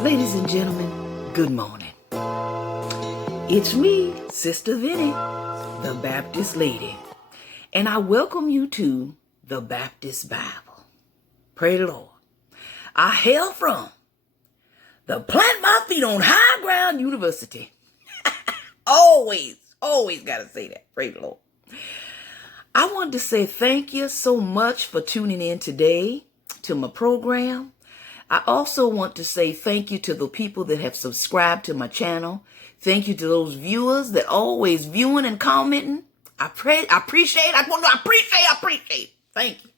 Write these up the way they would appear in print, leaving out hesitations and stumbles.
Ladies and gentlemen, good morning. It's me, Sister Vinny, the Baptist lady, and I welcome you to the Baptist Bible. Praise the Lord. I hail from the Plant My Feet on High Ground University. always gotta say that. Praise the Lord. I wanted to say thank you so much for tuning in today to my program. I also want to say thank you to the people that have subscribed to my channel. Thank you to those viewers that always viewing and commenting. I appreciate. Thank you.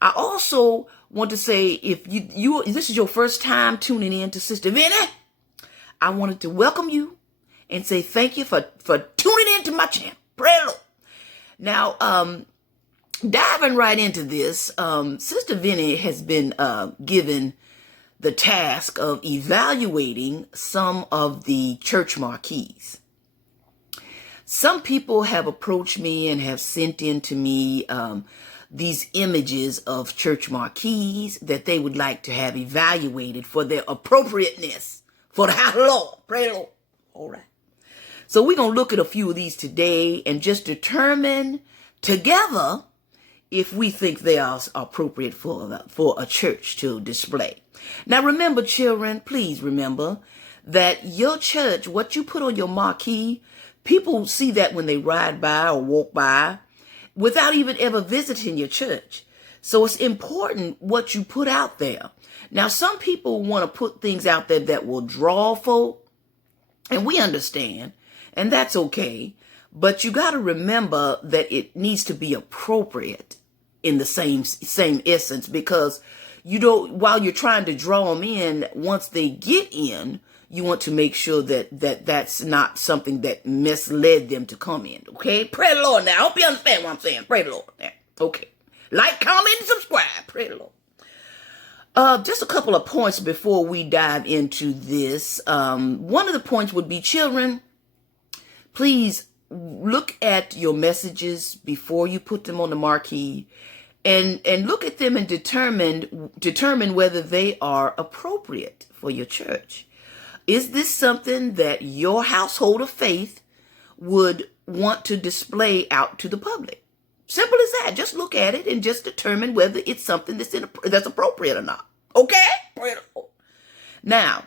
I also want to say, if this is your first time tuning in to Sister Vinny, I wanted to welcome you and say thank you for tuning into my channel. Praise the Lord. Now, diving right into this, Sister Vinny has been given the task of evaluating some of the church marquees. Some people have approached me and have sent in to me these images of church marquees that they would like to have evaluated for their appropriateness for the house of the Lord. Praise the Lord. All right. So we're going to look at a few of these today and just determine together if we think they are appropriate for a church to display. Now remember, children, please remember that your church, what you put on your marquee, people see that when they ride by or walk by without even ever visiting your church. So it's important what you put out there. Now, some people want to put things out there that will draw folk, and we understand, and that's okay. But you got to remember that it needs to be appropriate in the same essence, because while you're trying to draw them in, once they get in, you want to make sure that's not something that misled them to come in. Okay, pray the Lord. Now, I hope you understand what I'm saying. Pray the Lord. Now, okay, like, comment, and subscribe. Pray the Lord. Just a couple of points before we dive into this. One of the points would be, children, please look at your messages before you put them on the marquee, and look at them and determine whether they are appropriate for your church. Is this something that your household of faith would want to display out to the public? Simple as that. Just look at it and just determine whether it's something that's appropriate or not. Okay? Now,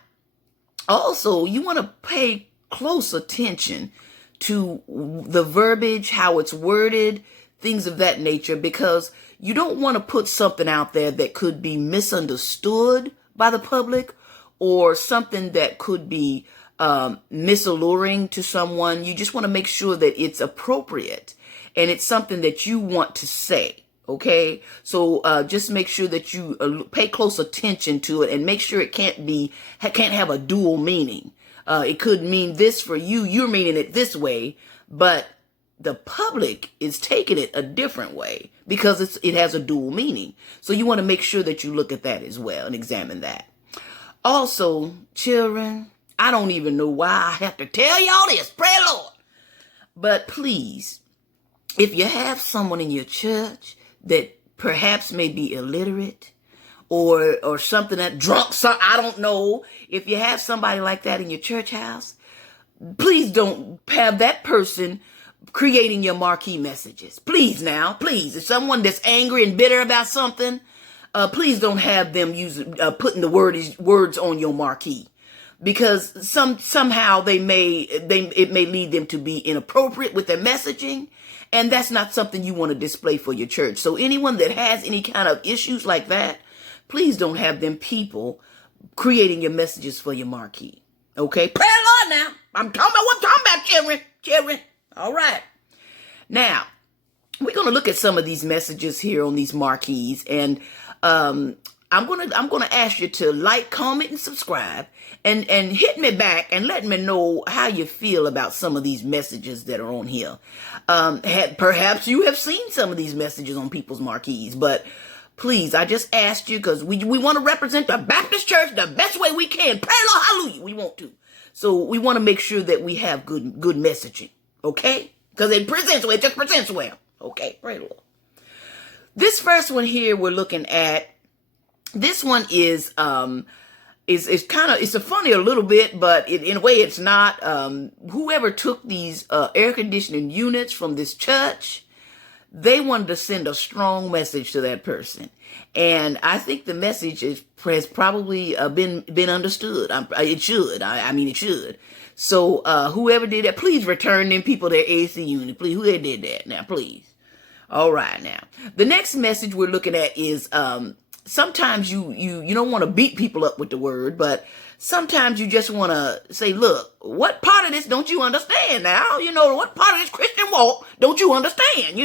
also, you want to pay close attention to the verbiage, how it's worded, things of that nature, because you don't want to put something out there that could be misunderstood by the public, or something that could be misalluring to someone. You just want to make sure that it's appropriate and it's something that you want to say. Okay, so just make sure that you pay close attention to it, and make sure it can't have a dual meaning. It could mean this for you, you're meaning it this way, but the public is taking it a different way because it has a dual meaning. So you want to make sure that you look at that as well and examine that. Also, children, I don't even know why I have to tell y'all this, pray Lord. But please, if you have someone in your church that perhaps may be illiterate, or something that drunk, so I don't know. If you have somebody like that in your church house, please don't have that person creating your marquee messages. Please now, please. If someone that's angry and bitter about something, please don't have them putting the words on your marquee, because somehow it may lead them to be inappropriate with their messaging, and that's not something you want to display for your church. So anyone that has any kind of issues like that, please don't have them people creating your messages for your marquee. Okay? Pray the Lord now. I'm talking about what I'm talking about, children. All right. Now, we're going to look at some of these messages here on these marquees, and I'm going to ask you to like, comment, and subscribe, and hit me back and let me know how you feel about some of these messages that are on here. Perhaps you have seen some of these messages on people's marquees, but please, I just asked you because we want to represent the Baptist church the best way we can. Pray Lord, hallelujah, we want to. So we want to make sure that we have good messaging, okay? Because it just presents well. Okay, pray Lord. This first one here we're looking at, this one is it's kind of, it's a funny a little bit, but in a way it's not. Whoever took these air conditioning units from this church, they wanted to send a strong message to that person. And I think the message has probably been understood. It should. I mean, it should. So whoever did that, please return them people their AC unit. Please, whoever did that now, please. All right, now. The next message we're looking at is sometimes you don't want to beat people up with the word, but sometimes you just want to say, look, what part of this don't you understand now? What part of this Christian walk don't you understand?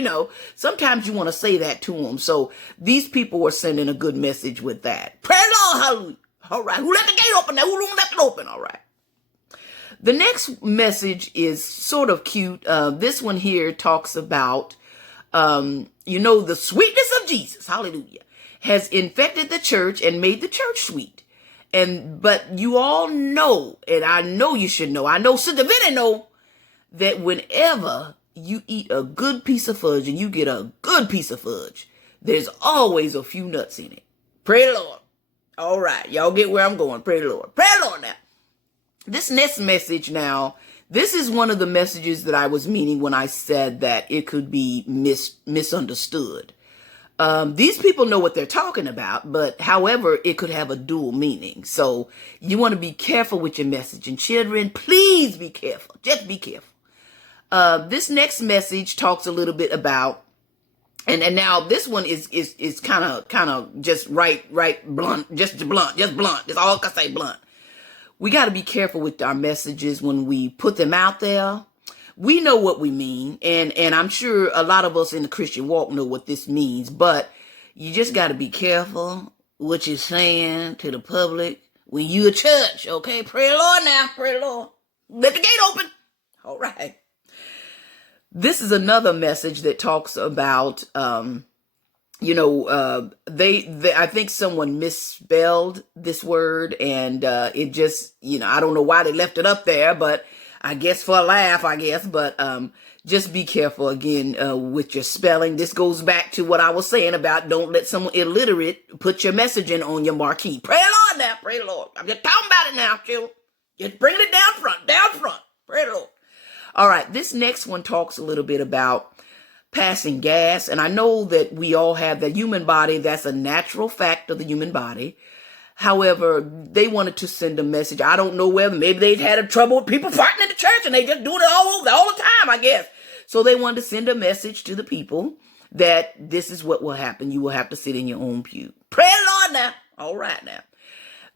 Sometimes you want to say that to them. So these people were sending a good message with that. Praise the Lord, hallelujah. All right, who let the gate open now? Who left it open? All right. The next message is sort of cute. This one here talks about, the sweetness of Jesus, hallelujah, has infected the church and made the church sweet. But you all know, and I know you should know, I know Sister Vinny know, that whenever you eat a good piece of fudge and you get a good piece of fudge, there's always a few nuts in it. Pray the Lord. All right, y'all get where I'm going. Pray the Lord. Pray the Lord now. This next message now, this is one of the messages that I was meaning when I said that it could be misunderstood. These people know what they're talking about, but however, it could have a dual meaning. So you want to be careful with your message. And children, please be careful. Just be careful. This next message talks a little bit about, and now this one is kind of just right blunt, just blunt. That's all I can say, blunt. We got to be careful with our messages when we put them out there. We know what we mean, and I'm sure a lot of us in the Christian walk know what this means, but you just got to be careful what you're saying to the public when you a church, okay? Pray the Lord now, pray the Lord. Let the gate open. All right. This is another message that talks about, I think someone misspelled this word, and it just, I don't know why they left it up there, but I guess for a laugh, but just be careful again with your spelling. This goes back to what I was saying about don't let someone illiterate put your messaging on your marquee. Pray the Lord now, pray the Lord. I'm just talking about it now, children. Just bringing it down front. Pray the Lord. All right, this next one talks a little bit about passing gas, and I know that we all have that human body. That's a natural fact of the human body. However, they wanted to send a message. I don't know whether maybe they'd had a trouble with people farting in the church and they just doing it all the time, I guess. So they wanted to send a message to the people that this is what will happen. You will have to sit in your own pew. Pray the Lord now. All right now.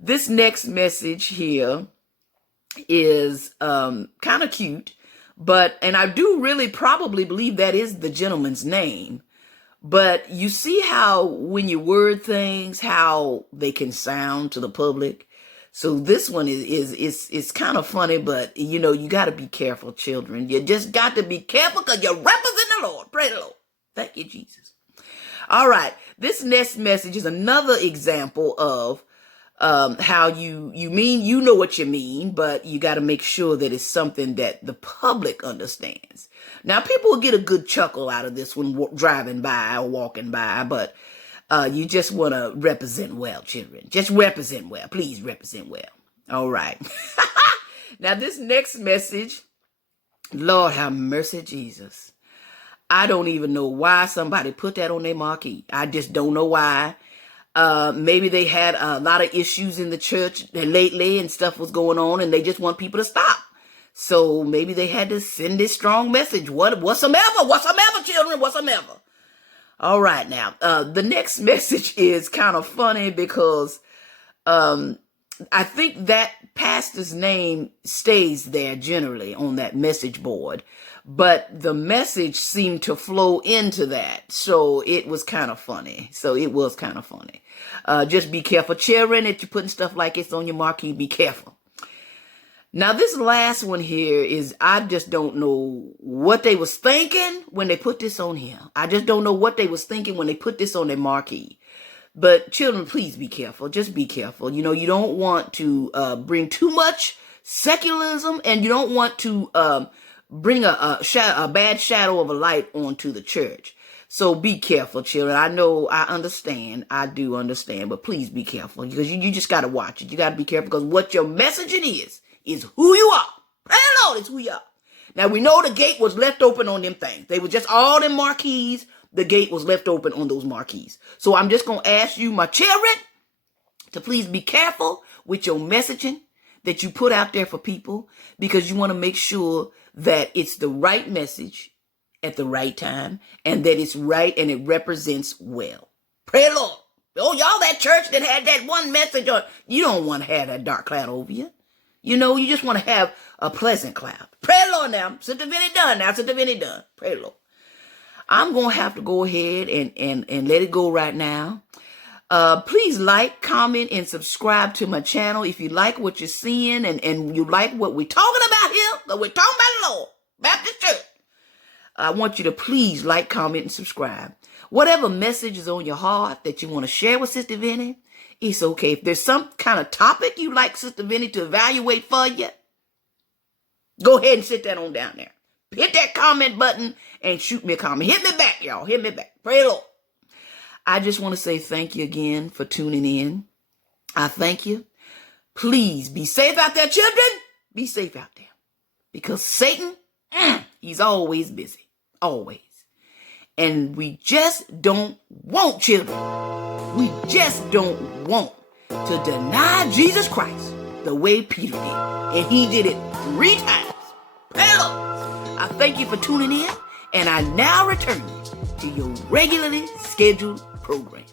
This next message here is kind of cute, and I do really probably believe that is the gentleman's name. But you see how when you word things, how they can sound to the public. So this one is kind of funny, but you got to be careful, children. You just got to be careful because you're representing the Lord. Pray the Lord. Thank you, Jesus. All right. This next message is another example of how you know what you mean, but you got to make sure that it's something that the public understands. Now, people will get a good chuckle out of this when driving by or walking by, but you just want to represent well, children. Just represent well. Please represent well. All right. Now, this next message, Lord have mercy, Jesus. I don't even know why somebody put that on their marquee. I just don't know why. Maybe they had a lot of issues in the church lately and stuff was going on and they just want people to stop. So maybe they had to send this strong message. Whatsoever, children, whatsoever. All right, now, the next message is kind of funny because I think that pastor's name stays there generally on that message board, but the message seemed to flow into that. So it was kind of funny. Just be careful, children, if you're putting stuff like this on your marquee, be careful. Now, this last one here is, I just don't know what they was thinking when they put this on here. I just don't know what they was thinking when they put this on their marquee. But children, please be careful. Just be careful. You don't want to bring too much secularism, and you don't want to bring a bad shadow of a light onto the church. So be careful, children. I know, I understand. I do understand, but please be careful because you just got to watch it. You got to be careful because what your messaging is who you are. Praise the Lord, it's who you are. Now, we know the gate was left open on them things. They were just all them marquees. The gate was left open on those marquees. So I'm just going to ask you, my children, to please be careful with your messaging that you put out there for people because you want to make sure that it's the right message at the right time and that it's right and it represents well. Pray the Lord. Oh, y'all that church that had that one message on, you don't want to have that dark cloud over you. You know, you just want to have a pleasant cloud. Pray the Lord now. Sister Vinny done now. Sister Vinny done. Pray the Lord. I'm going to have to go ahead and let it go right now. Please like, comment, and subscribe to my channel if you like what you're seeing and you like what we're talking about here. Because we're talking about the Lord. Baptist Church. I want you to please like, comment, and subscribe. Whatever message is on your heart that you want to share with Sister Vinny, it's okay. If there's some kind of topic you like Sister Vinny to evaluate for you, go ahead and sit that on down there. Hit that comment button and shoot me a comment. Hit me back, y'all. Hit me back. Pray the Lord. I just want to say thank you again for tuning in. I thank you. Please be safe out there, children. Be safe out there. Because Satan, he's always busy. Always. And we just don't want, children. We just don't want to deny Jesus Christ the way Peter did. And he did it 3 times. Hello. I thank you for tuning in. And I now return you to your regularly scheduled program.